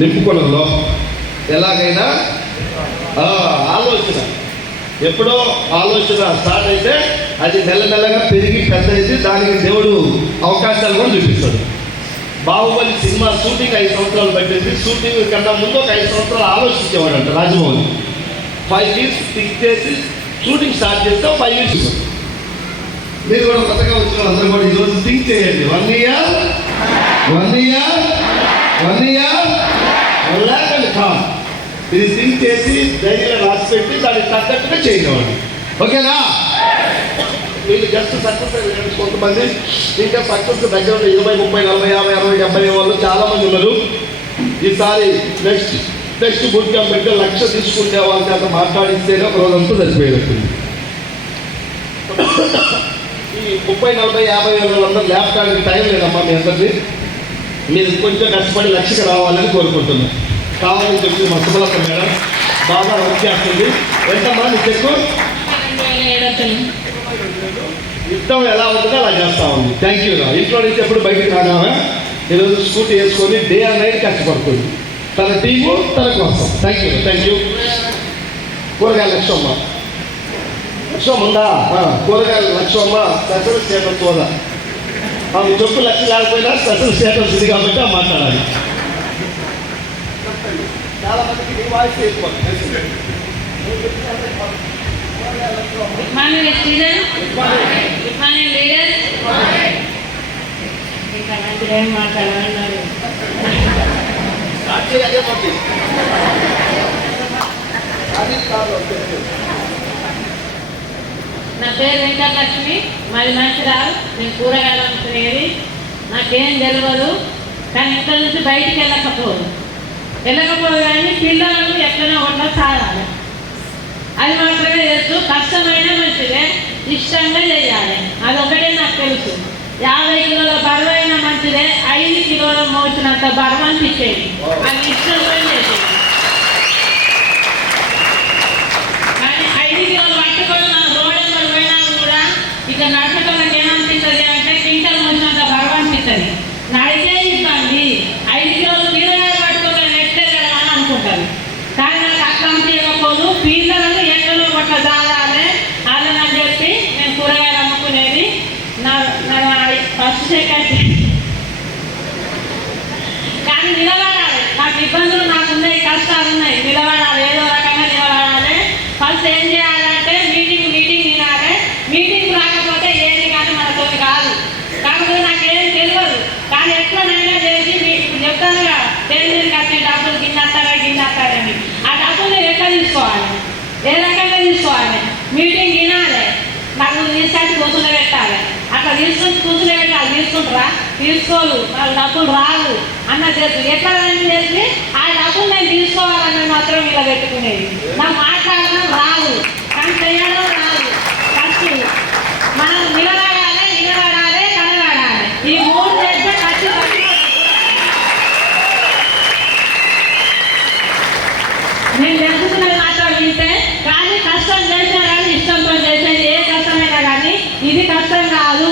నింపుకొనలో ఎలాగైనా ఆలోచన ఎప్పుడో ఆలోచన స్టార్ట్ అయితే అది మెల్లమెల్లగా పెరిగి పెద్ద అయితే దానికి దేవుడు అవకాశాలు కూడా చూపిస్తాడు. బాహుబలి సినిమా షూటింగ్ 5 సంవత్సరాలు పట్టింది. షూటింగ్ కన్నా ముందు ఒక 5 సంవత్సరాలు ఆలోచించేవాడంట రాజమౌళి. 5 years థింక్ చేసి షూటింగ్ స్టార్ట్ చేస్తే 5 years. మీరు కూడా కొత్తగా వచ్చిన అందరూ కూడా ఈరోజు థింక్ చేయండి. 1 year లేకండి కాదు, ఇది థింక్ చేసి ధైర్యంగా రాసి పెట్టి దానికి తగ్గట్టుగా చేయనివ్వండి. ఓకేనా? వీళ్ళు జస్ట్ సక్సెస్ కొంతమంది ఇంకా సక్సెస్ దగ్గర 20, 30, 40, 50, 60, 70 వాళ్ళు చాలామంది ఉన్నారు. ఈసారి నెక్స్ట్ బుట్ క్యాంప్ పెట్టి 1,00,000 తీసుకుంటే వాళ్ళ చేత మాట్లాడిస్తేనే ఒక రోజంతా సరిపోయేది. ఈ 30, 40, 50 వేల వాళ్ళందరూ ల్యాప్టాప్కి టైం లేదమ్మా. మీ అందరినీ మీరు కొంచెం కష్టపడి 1,00,000కి రావాలని కోరుకుంటున్నాను. కావాలని చెప్పి మా సుమలత మేడం బాగా వర్క్ చేస్తుంది. ఎంతమ్మా నీ చెక్కు? యుద్ధం ఎలా ఉంటుందో అలా చేస్తా ఉంది. Thank you. ఇంట్లో నుంచి ఎప్పుడు బయటికి రాగామే ఈరోజు స్కూటీ వేసుకొని డే అండ్ నైట్ కష్టపడుతుంది తన టీము తన కోసం. Thank you. కూరగాయల లక్ష్మమ్మ ఉందా? కూరగాయల లక్ష్మమ్మ స్పెషల్ స్టేటస్ హోదా. ఆమె చెప్పు 1,00,000 లేకపోయినా స్పెషల్ స్టేటస్ ఇది కాబట్టి మాట్లాడాలి. చాలా మందికి నీ వాయిస్ మాట్లాడాలన్నారు. నా పేరు వెంకటలక్ష్మి, మాది మంచిరాలు. నేను కూరగాయలు అమ్ముకునేది. నాకేం తెలియదు, కానీ ఇంట్లో నుంచి బయటికి వెళ్ళకపోదు కానీ పిల్లలకు ఎట్లనే వంట సాగాలి. అది మాత్రమే తెలుసు. కష్టమైన మంచిదే, ఇష్టంగా చేయాలి. అదొకటే నాకు తెలుసు. 50 కిలోల బరువు అయినా మంచిదే, 5 కిలోల మోచినంత బరువు అనిపించేది. అది ఇష్టంగా చేసేది. కానీ 5 కిలోలు పట్టుకొని మనం రోడ్డు పోయినా కూడా ఇక నడచడానికి ఏమనిపిస్తుంది అంటే కింటలు మోచినంత బరువు అనిపిస్తుంది. నడిచే ఇబ్బంది. 5 కిలోలు నీళ్ళగా పట్టుకొని నెట్టే కదా అని అనుకుంటారు. కానీ నాకు అట్లా అనిపించకపోదు. పిల్లలను ఎక్కడో ఒక దాదాలే అలా చెప్పి నేను కూరగాయలు అమ్ముకునేది. నా ఫస్ట్ సెకండ్ కానీ నిలబడాలి. నాకు ఇబ్బందులు నాకున్నాయి, కష్టాలు ఉన్నాయి. నిలబడాలి, ఏదో రకంగా నిలబడాలి. ఫస్ట్ ఏం చేయాలంటే మీటింగ్ వినాలి. మీటింగ్ రాకపోతే ఏది కానీ మనతో కాదు. కాకపోతే నాకేం తెలియదు, కానీ ఎట్లనైనా చేసి మీకు చెప్తాను కదా, తెలియదు కట్టే డబ్బులు గిన్నెత్తారని. ఆ డబ్బులు ఎట్లా తీసుకోవాలి, ఏ రకంగా తీసుకోవాలి? మీటింగ్ వినాలి, నాకు తీసుకొచ్చి కూర్చుని పెట్టాలి. అట్లా తీసుకొని కూర్చుని పెట్టాలి. తీసుకుంటారా? తీసుకోరు, వాళ్ళు డబ్బులు రాదు అన్న చేసి ఎట్లా చేసి ఆ డబ్బులు నేను తీసుకోవాలని మాత్రం ఇలా పెట్టుకునేది. నాకు మాట్లాడడం రాదు, కానీ చేయడం రాదు. ఫస్ట్ మనం నిలబడాలి, కనబడాలి. ఈ 3 చేస్తే ఖచ్చితంగా నేను తెలుసుకున్నది మాత్రం వింటే. కానీ కష్టం చేసినా కానీ ఇష్టంతో చేసేది ఏ కష్టమైనా కానీ ఇది కష్టం కాదు.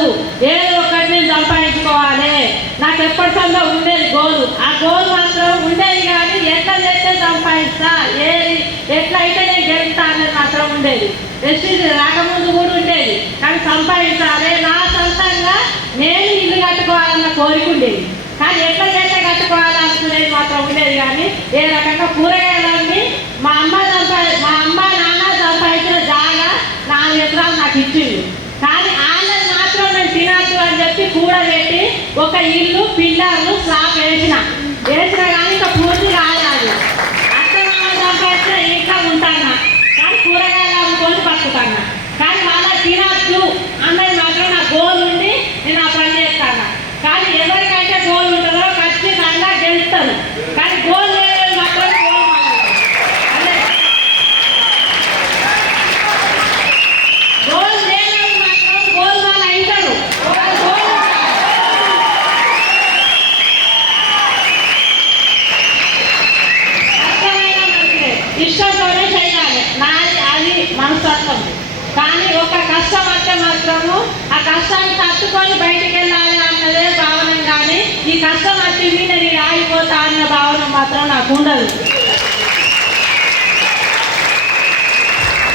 ఏదో ఒకటి నేను సంపాదించుకోవాలి. నాకు ఎప్పటికందో ఉండేది గోలు. ఆ గోల్ మాత్రం ఉండేది, కానీ ఎట్లా చేస్తే సంపాదిస్తా, ఏది ఎట్లయితే నేను గెలుస్తా అనేది మాత్రం ఉండేది. రెస్టిజ్ రాకముందు కూడా ఉండేది, కానీ సంపాదించాలి. నా సొంతంగా నేను ఇల్లు కట్టుకోవాలన్న కోరిక ఉండేది, కానీ ఎట్లా చేస్తే కట్టుకోవాలనుకునేది మాత్రం ఉండేది. కానీ ఏ రకంగా కూరగాయలన్నీ మా అమ్మ నాన్న సంపాదించిన జాగా 4 ఎకరాలు నాకు ఇచ్చింది. కానీ వాళ్ళని మాత్రం నేను తినద్దు అని చెప్పి కూడబెట్టి ఒక ఇల్లు పిల్లర్లు స్లాబ్ వేసిన కానీ ఇంకా పూర్తి కాలేదు. అత్తమామ సంపాదించిన ఇంకా ఉంటాను, కానీ కూరగాయలు అమ్ముకొని బతుకుతాను. కానీ వాళ్ళ తినద్దు అన్నది మాత్రం నా గోల్ ఉండి నేను ఆ పని చేస్తాను. కానీ ఎవరికైతే గోల్ ఉంటుందో ఖచ్చితంగా గెలుస్తాను. కానీ గోల్ లేదని మాత్రం గోల్ లేదని మాత్రం గోల్ వాళ్ళు అవుతారు. కష్టమైన మంచిదే, ఇష్టంతోనే చేయాలి. అది మనస్తత్వం. కానీ ఒక కష్టం వస్తే మాత్రము ఆ కష్టాన్ని తట్టుకొని బయటికి వెళ్ళాలి అన్నదే భావన. కానీ ఈ కష్టం వచ్చింది నేను ఆగిపోతా అన్న భావన మాత్రం నాకు ఉండదు.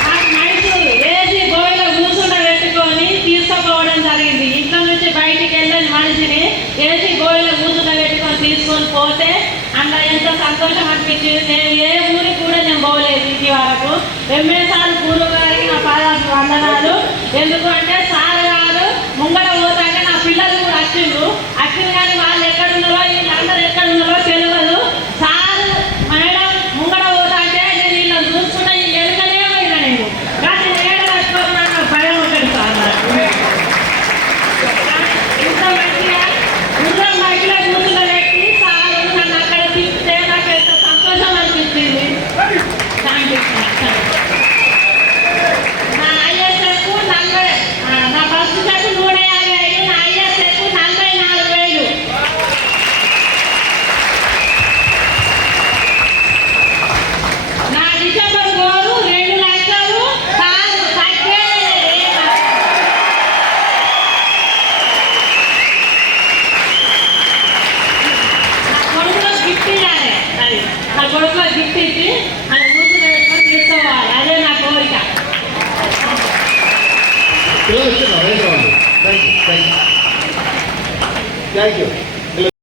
నాకు మైసూరు ఏసీ గోవిలో కూర్చుండబెట్టుకొని తీసుకుపోవడం జరిగింది. ఇంట్లో నుంచి బయటికి వెళ్ళని మనిషిని ఏసీ గోవిలో కూర్చుండబెట్టుకొని తీసుకొని పోతే అందులో ఎంతో సంతోషం అనిపించింది. నేను ఏ ఊరికి కూడా నేను పోలేదు ఇంటి వరకు. ఎంఏసార్ గురువు గారికి నా పాదాలు వందనాలు. ఎందుకు అంటే సార్ గారు ముంగడ పోతాక నా పిల్లలు కూడా వచ్చిండ్రు కానీ వాళ్ళు ఎక్కడున్నారో వీళ్ళందరూ ఎక్కడున్నారో తెలియదు. సార్ మేడం ముంగడ పోతాంటే నేను వీళ్ళని చూసుకుంటా వీళ్ళు ఎదుకనే పోయినా నేను. కానీ నేను కట్టుకోకుండా భయం ఉంటుంది సార్. ఇంత మంచిగా ముందర బయటలో కూర్చున్న వ్యక్తి సార్ నన్ను అక్కడ తిప్పితే నాకు ఎంత సంతోషం అనిపించింది. Thank you sir. నా ఐఎస్ఎఫ్ 40, నా ఫస్ట్ చెక్ 155, నా ఐఎస్ఎఫ్ 44,000. నా డిసెంబర్ గోరు 2 లక్షలు కాదు కట్టే. నా కొడుకులో గిఫ్ట్ ఇవ్వాలి. అది నా కొడుకులో గిఫ్ట్ ఇచ్చి అది కూతురు పెట్టుకొని తీసుకోవాలి. అదే నా కోరిక. Thank you.